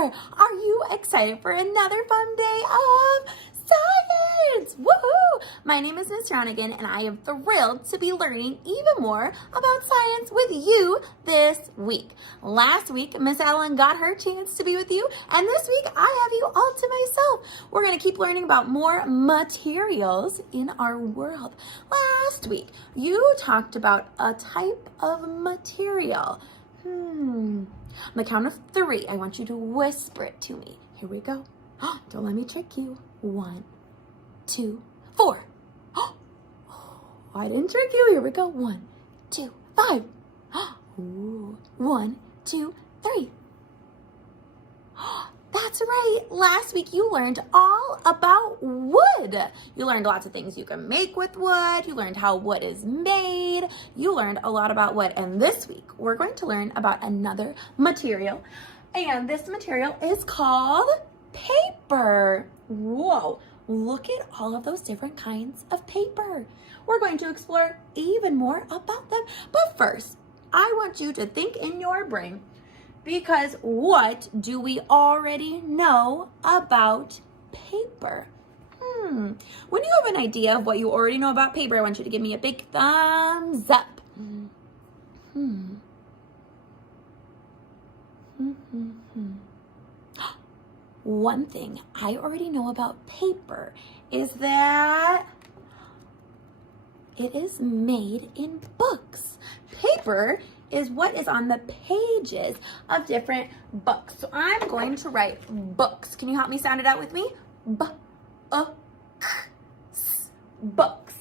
there! Are you excited for another fun day of science? Woohoo! My name is Miss Ronigan, and I am thrilled to be learning even more about science with you this week. Last week, Miss Ellen got her chance to be with you, and this week I have you all to myself. We're going to keep learning about more materials in our world. Last week, you talked about a type of material. On the count of 3, I want you to whisper it to me. Here we go. Don't let me trick you. 1, 2, 4. Oh, I didn't trick you. Here we go. 1, 2, 5. Ooh. 1, 2, 3. That's right. Last week you learned all about wood. You learned lots of things you can make with wood. You learned how wood is made. You learned a lot about wood. And this week we're going to learn about another material. And this material is called paper. Whoa, look at all of those different kinds of paper. We're going to explore even more about them. But first, I want you to think in your brain, because what do we already know about paper? When you have an idea of what you already know about paper, I want you to give me a big thumbs up. One thing I already know about paper is that it is made in books. Paper is what is on the pages of different books. So I'm going to write books. Can you help me sound it out with me? Books. Books.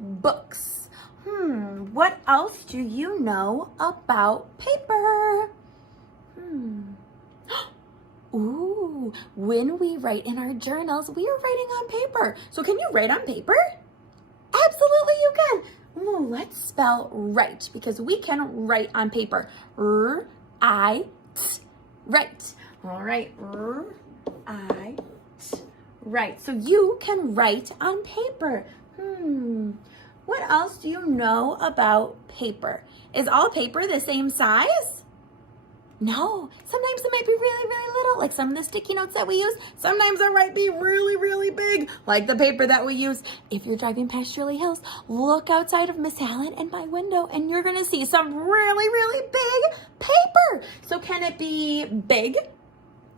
Books. What else do you know about paper? Ooh, when we write in our journals, we are writing on paper. So can you write on paper? Absolutely you can. Ooh, let's spell right, because we can write on paper. R-I-T, right. All right, R-I-T, right. So you can write on paper. What else do you know about paper? Is all paper the same size? No, sometimes it might be really, really little, like some of the sticky notes that we use. Sometimes it might be really, really big, like the paper that we use. If you're driving past Shirley Hills, look outside of Miss Allen and my window, and you're gonna see some really, really big paper. So can it be big?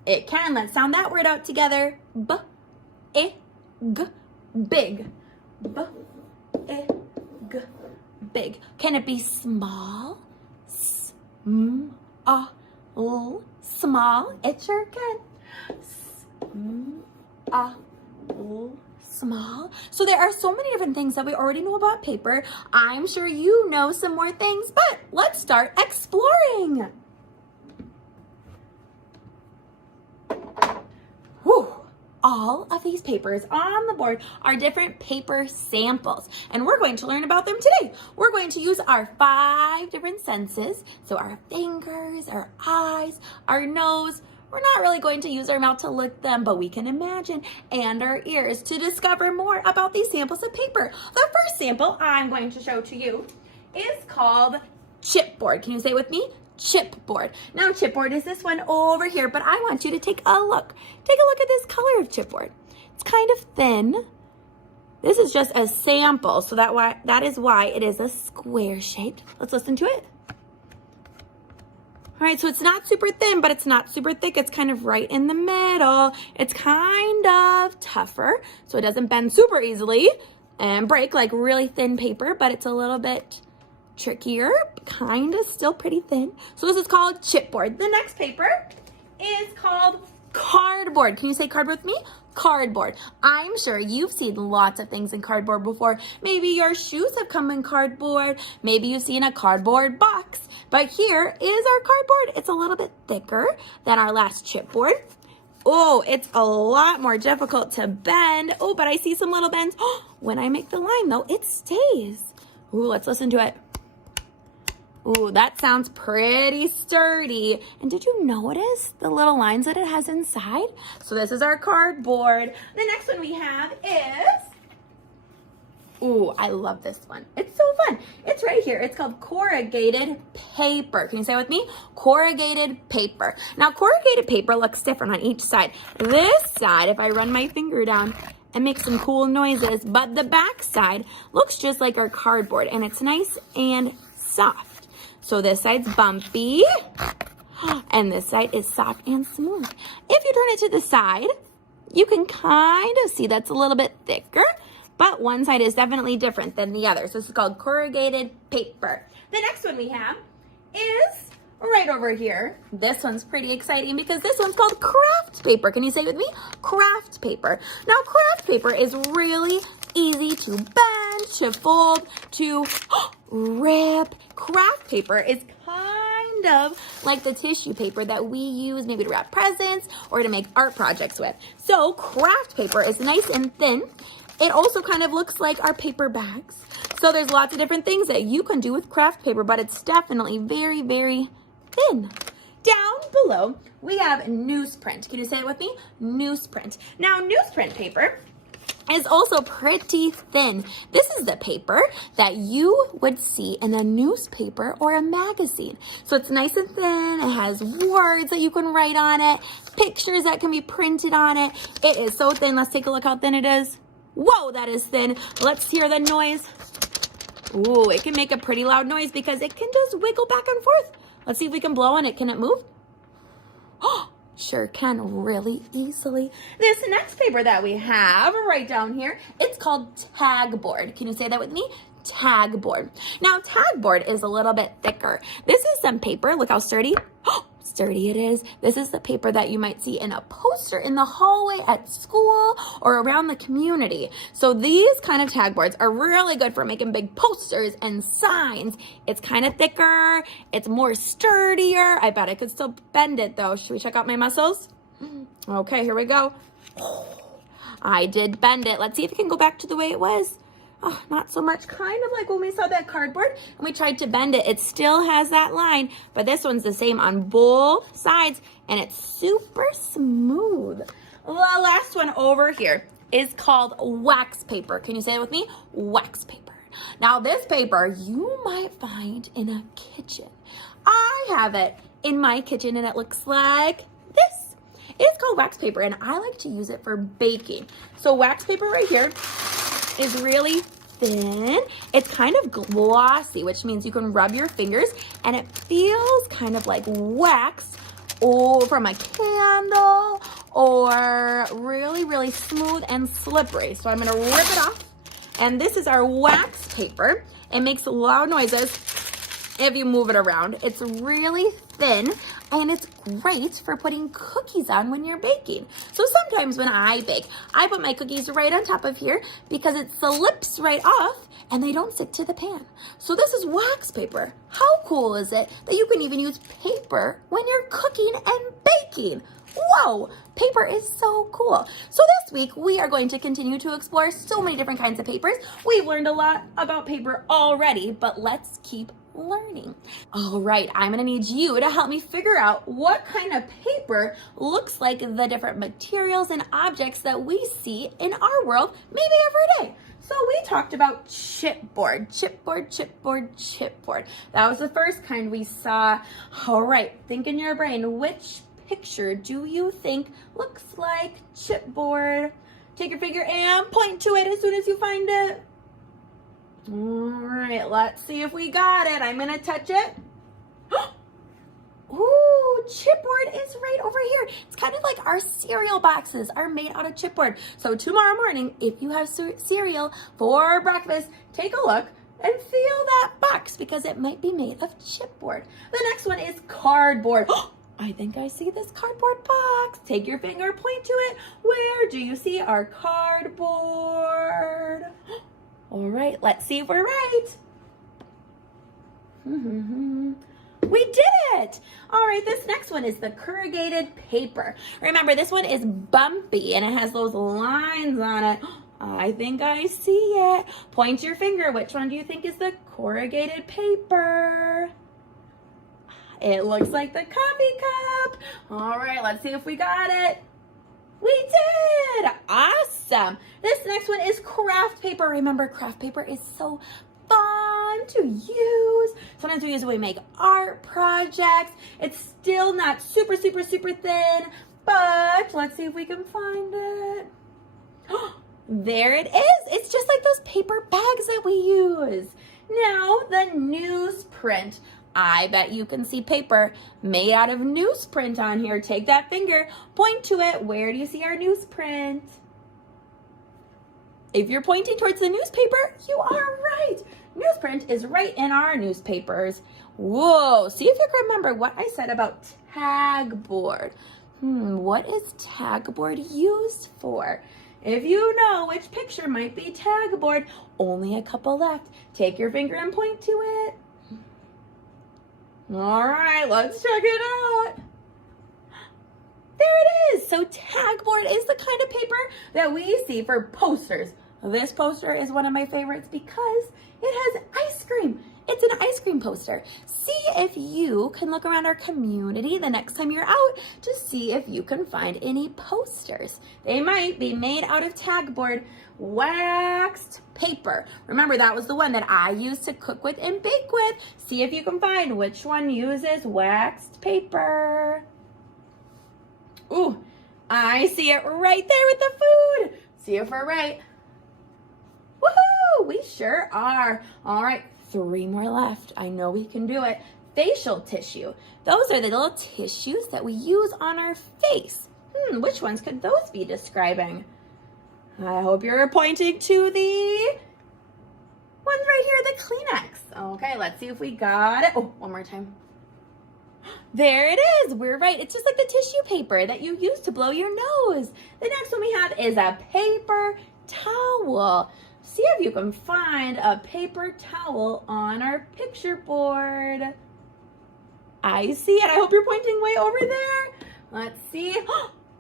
It can. Let's sound that word out together. B-I-G, big. B-I-G, big. Can it be small? S-M-A. Small, it sure can. Small. So there are so many different things that we already know about paper. I'm sure you know some more things, but let's start exploring. Whew. All of these papers on the board are different paper samples, and we're going to learn about them today. We're going to use our 5 different senses, so our fingers, our eyes, our nose. We're not really going to use our mouth to lick them, but we can imagine, and our ears to discover more about these samples of paper. The first sample I'm going to show to you is called chipboard. Can you say it with me? Chipboard. Now chipboard is this one over here, but I want you to take a look. Take a look at this color of chipboard. It's kind of thin. This is just a sample, so that is why it is a square shaped. Let's listen to it. All right, so it's not super thin, but it's not super thick. It's kind of right in the middle. It's kind of tougher, so it doesn't bend super easily and break like really thin paper, but it's a little bit trickier, kind of still pretty thin. So this is called chipboard. The next paper is called cardboard. Can you say cardboard with me? Cardboard. I'm sure you've seen lots of things in cardboard before. Maybe your shoes have come in cardboard. Maybe you've seen a cardboard box. But here is our cardboard. It's a little bit thicker than our last chipboard. Oh, it's a lot more difficult to bend. Oh, but I see some little bends. When I make the line though, it stays. Ooh, let's listen to it. Ooh, that sounds pretty sturdy. And did you notice the little lines that it has inside? So this is our cardboard. The next one we have is Ooh, I love this one. It's so fun. It's right here. It's called corrugated paper. Can you say it with me? Corrugated paper. Now, corrugated paper looks different on each side. This side, if I run my finger down, it makes some cool noises, but the back side looks just like our cardboard, and it's nice and soft. So this side's bumpy, and this side is soft and smooth. If you turn it to the side, you can kind of see that's a little bit thicker, but one side is definitely different than the other. So this is called corrugated paper. The next one we have is right over here. This one's pretty exciting because this one's called craft paper. Can you say it with me? Craft paper. Now, craft paper is really easy to bend, to fold, to rip. Craft paper is kind of like the tissue paper that we use maybe to wrap presents or to make art projects with. So craft paper is nice and thin. It also kind of looks like our paper bags. So there's lots of different things that you can do with craft paper, but it's definitely very, very thin. Down below, we have newsprint. Can you say it with me? Newsprint. Now, newsprint paper is also pretty thin. This is the paper that you would see in a newspaper or a magazine. So it's nice and thin. It has words that you can write on it, pictures that can be printed on it. It is so thin. Let's take a look how thin it is. Whoa, that is thin. Let's hear the noise. Ooh, it can make a pretty loud noise because it can just wiggle back and forth. Let's see if we can blow on it. Can it move? Oh, sure can, really easily. This next paper that we have right down here, it's called tag board. Can you say that with me? Tag board. Now, tag board is a little bit thicker. This is some paper. Look how sturdy. Oh, sturdy it is. This is the paper that you might see in a poster in the hallway at school or around the community. So these kind of tag boards are really good for making big posters and signs. It's kind of thicker. It's more sturdier. I bet I could still bend it though. Should we check out my muscles? Okay, here we go. I did bend it. Let's see if it can go back to the way it was. Oh, not so much, kind of like when we saw that cardboard and we tried to bend it. It still has that line, but this one's the same on both sides and it's super smooth. The last one over here is called wax paper. Can you say it with me? Wax paper. Now this paper you might find in a kitchen. I have it in my kitchen and it looks like this. It's called wax paper and I like to use it for baking. So wax paper right here is really thin. It's kind of glossy, which means you can rub your fingers and it feels kind of like wax or from a candle or really, really smooth and slippery. So I'm gonna rip it off. And this is our wax paper. It makes loud noises if you move it around. It's really thin and it's great for putting cookies on when you're baking. So sometimes when I bake, I put my cookies right on top of here because it slips right off and they don't stick to the pan. So this is wax paper. How cool is it that you can even use paper when you're cooking and baking? Whoa, paper is so cool. So this week we are going to continue to explore so many different kinds of papers. We've learned a lot about paper already, but let's keep learning. All right, I'm gonna need you to help me figure out what kind of paper looks like the different materials and objects that we see in our world, maybe every day. So we talked about chipboard, chipboard, chipboard, chipboard. That was the first kind we saw. All right, think in your brain, which picture do you think looks like chipboard? Take your finger and point to it as soon as you find it. All right, let's see if we got it. I'm gonna touch it. Ooh, chipboard is right over here. It's kind of like our cereal boxes are made out of chipboard. So tomorrow morning, if you have cereal for breakfast, take a look and feel that box because it might be made of chipboard. The next one is cardboard. I think I see this cardboard box. Take your finger, point to it. Where do you see our cardboard? All right, let's see if we're right. We did it! All right, this next one is the corrugated paper. Remember, this one is bumpy and it has those lines on it. I think I see it. Point your finger. Which one do you think is the corrugated paper? It looks like the coffee cup. All right, let's see if we got it. We did! Awesome. This next one is craft paper. Remember, craft paper is so fun to use. Sometimes we use it when we make art projects. It's still not super, super, super thin, but let's see if we can find it. There it is. It's just like those paper bags that we use. Now, the newsprint. I bet you can see paper made out of newsprint on here. Take that finger, point to it. Where do you see our newsprint? If you're pointing towards the newspaper, you are right. Newsprint is right in our newspapers. Whoa, see if you can remember what I said about tagboard. What is tagboard used for? If you know which picture might be tagboard, only a couple left. Take your finger and point to it. All right, let's check it out. There it is. So tagboard is the kind of paper that we see for posters. This poster is one of my favorites because it has ice cream. It's an ice cream poster. See if you can look around our community the next time you're out to see if you can find any posters. They might be made out of tagboard, waxed paper. Remember, that was the one that I used to cook with and bake with. See if you can find which one uses waxed paper. Ooh, I see it right there with the food. See if we're right. Woohoo, we sure are. All right, 3 more left. I know we can do it. Facial tissue. Those are the little tissues that we use on our face. Which ones could those be describing? I hope you're pointing to the ones right here, the Kleenex. Okay, let's see if we got it. Oh, one more time. There it is. We're right. It's just like the tissue paper that you use to blow your nose. The next one we have is a paper towel. See if you can find a paper towel on our picture board. I see it. I hope you're pointing way over there. Let's see.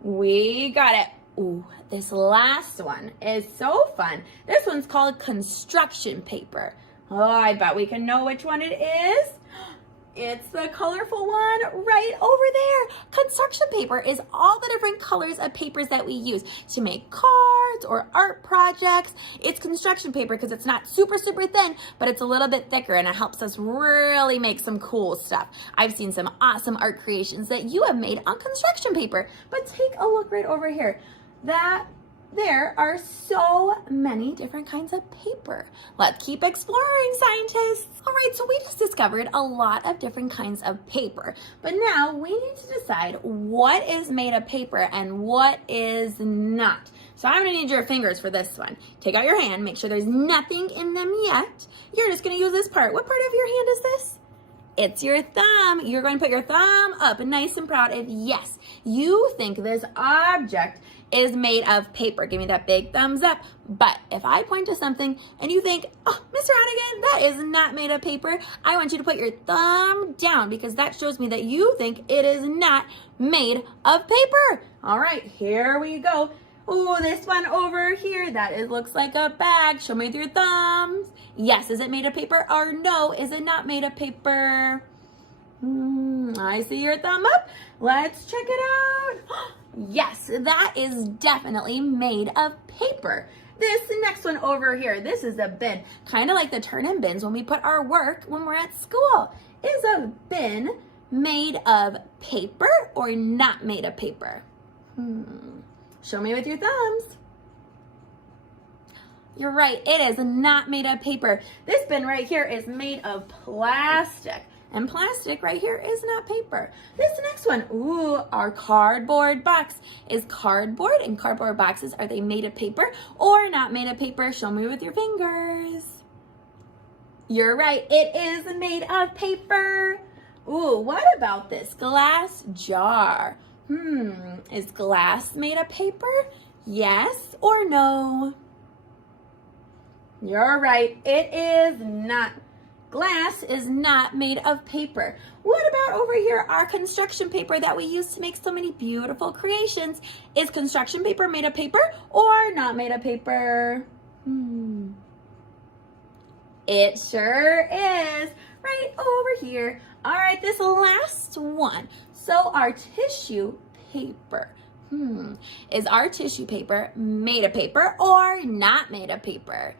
We got it. Ooh, this last one is so fun. This one's called construction paper. Oh, I bet we can know which one it is. It's the colorful one right over there. Construction paper is all the different colors of papers that we use to make cards or art projects. It's construction paper because it's not super, super thin, but it's a little bit thicker and it helps us really make some cool stuff. I've seen some awesome art creations that you have made on construction paper, but take a look right over here. There are so many different kinds of paper. Let's keep exploring, scientists. All right, so we just discovered a lot of different kinds of paper, but now we need to decide what is made of paper and what is not. So I'm gonna need your fingers for this one. Take out your hand, make sure there's nothing in them yet. You're just gonna use this part. What part of your hand is this? It's your thumb. You're going to put your thumb up nice and proud if yes, you think this object is made of paper. Give me that big thumbs up. But if I point to something and you think, oh, Mr. Hannigan, that is not made of paper, I want you to put your thumb down because that shows me that you think it is not made of paper. All right, here we go. Oh, this one over here, looks like a bag. Show me with your thumbs. Yes, is it made of paper? Or no, is it not made of paper? I see your thumb up. Let's check it out. Yes, that is definitely made of paper. This next one over here, this is a bin. Kind of like the turn-in bins when we put our work when we're at school. Is a bin made of paper or not made of paper? Show me with your thumbs. You're right, it is not made of paper. This bin right here is made of plastic. And plastic right here is not paper. This next one, ooh, our cardboard box. Is cardboard and cardboard boxes, are they made of paper or not made of paper? Show me with your fingers. You're right, it is made of paper. Ooh, what about this glass jar? Is glass made of paper? Yes or no? You're right, it is not. Glass is not made of paper. What about over here, our construction paper that we use to make so many beautiful creations? Is construction paper made of paper or not made of paper? It sure is, right over here. All right, this last one. So our tissue paper. Is our tissue paper made of paper or not made of paper?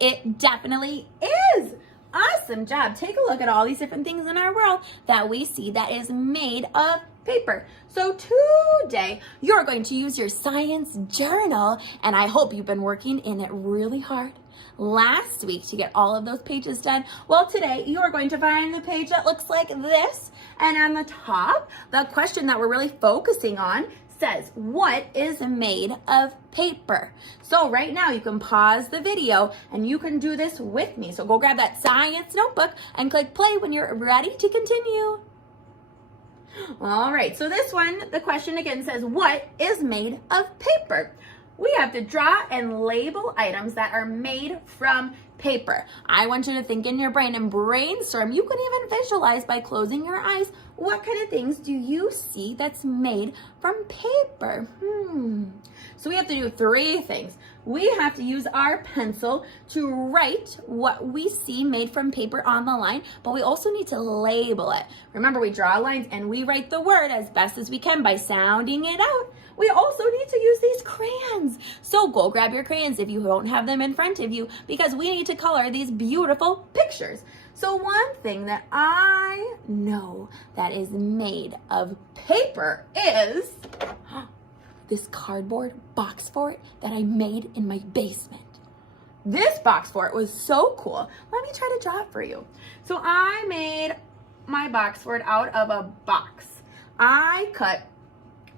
It definitely is. Awesome job. Take a look at all these different things in our world that we see that is made of paper. So today you're going to use your science journal, and I hope you've been working in it really hard last week to get all of those pages done. Well, today you're going to find the page that looks like this, and on the top, the question that we're really focusing on says, what is made of paper? So right now you can pause the video and you can do this with me. So go grab that science notebook and click play when you're ready to continue. All right, so this one, the question again says, what is made of paper? We have to draw and label items that are made from paper. I want you to think in your brain and brainstorm. You can even visualize by closing your eyes. What kind of things do you see that's made from paper? So we have to do three things. We have to use our pencil to write what we see made from paper on the line, but we also need to label it. Remember, we draw lines and we write the word as best as we can by sounding it out. We also need to use these crayons. So go grab your crayons if you don't have them in front of you, because we need to color these beautiful pictures. So one thing that I know that is made of paper is this cardboard box fort that I made in my basement. This box fort was so cool. Let me try to draw it for you. So I made my box fort out of a box. I cut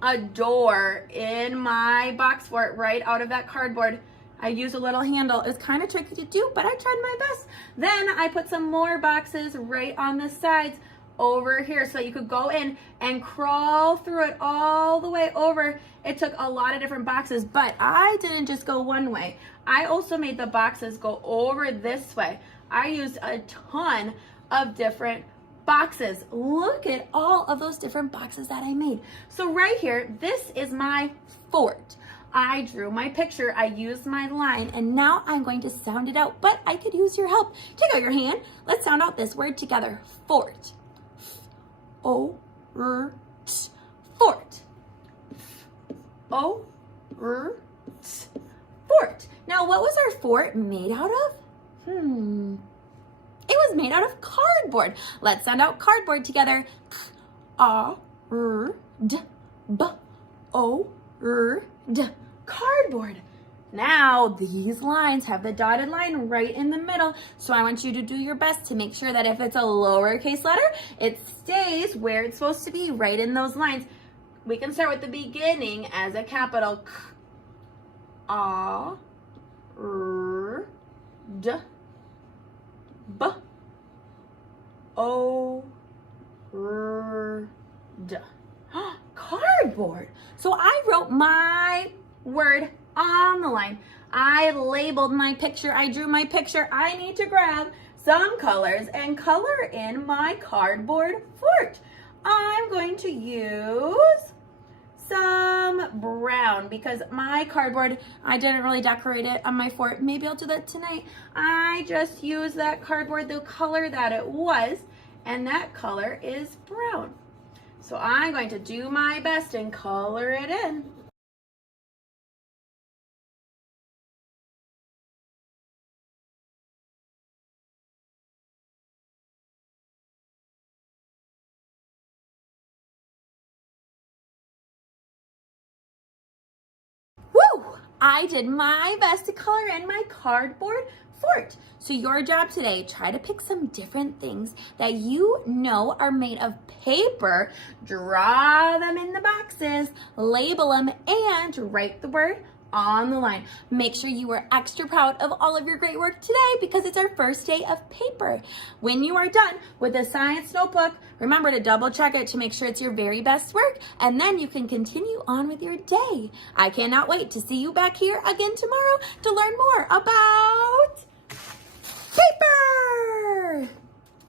a door in my box fort right out of that cardboard. I used a little handle. It was kind of tricky to do, but I tried my best. Then I put some more boxes right on the sides over here so that you could go in and crawl through it all the way over. It took a lot of different boxes, but I didn't just go one way. I also made the boxes go over this way. I used a ton of different boxes. Look at all of those different boxes that I made. So right here, this is my fort. I drew my picture, I used my line, and now I'm going to sound it out, but I could use your help. Take out your hand. Let's sound out this word together. Fort. O-R-T. Fort. O-R-T. Fort. Now, what was our fort made out of? It was made out of cardboard. Let's sound out cardboard together. C-A-R-D-B-O-R-D. Cardboard. Now, these lines have the dotted line right in the middle, so I want you to do your best to make sure that if it's a lowercase letter, it stays where it's supposed to be, right in those lines. We can start with the beginning as a capital. K-A-R-D-B-O-R-D. Cardboard. So I wrote my word on the line. I labeled my picture. I drew my picture. I need to grab some colors and color in my cardboard fort. I'm going to use some brown because my cardboard, I didn't really decorate it on my fort. Maybe I'll do that tonight. I just used that cardboard, the color that it was, and that color is brown. So I'm going to do my best and color it in. Woo! I did my best to color in my cardboard fort. So your job today, try to pick some different things that you know are made of paper, draw them in the boxes, label them, and write the word on the line. Make sure you are extra proud of all of your great work today because it's our first day of paper. When you are done with the science notebook, remember to double check it to make sure it's your very best work, and then you can continue on with your day. I cannot wait to see you back here again tomorrow to learn more about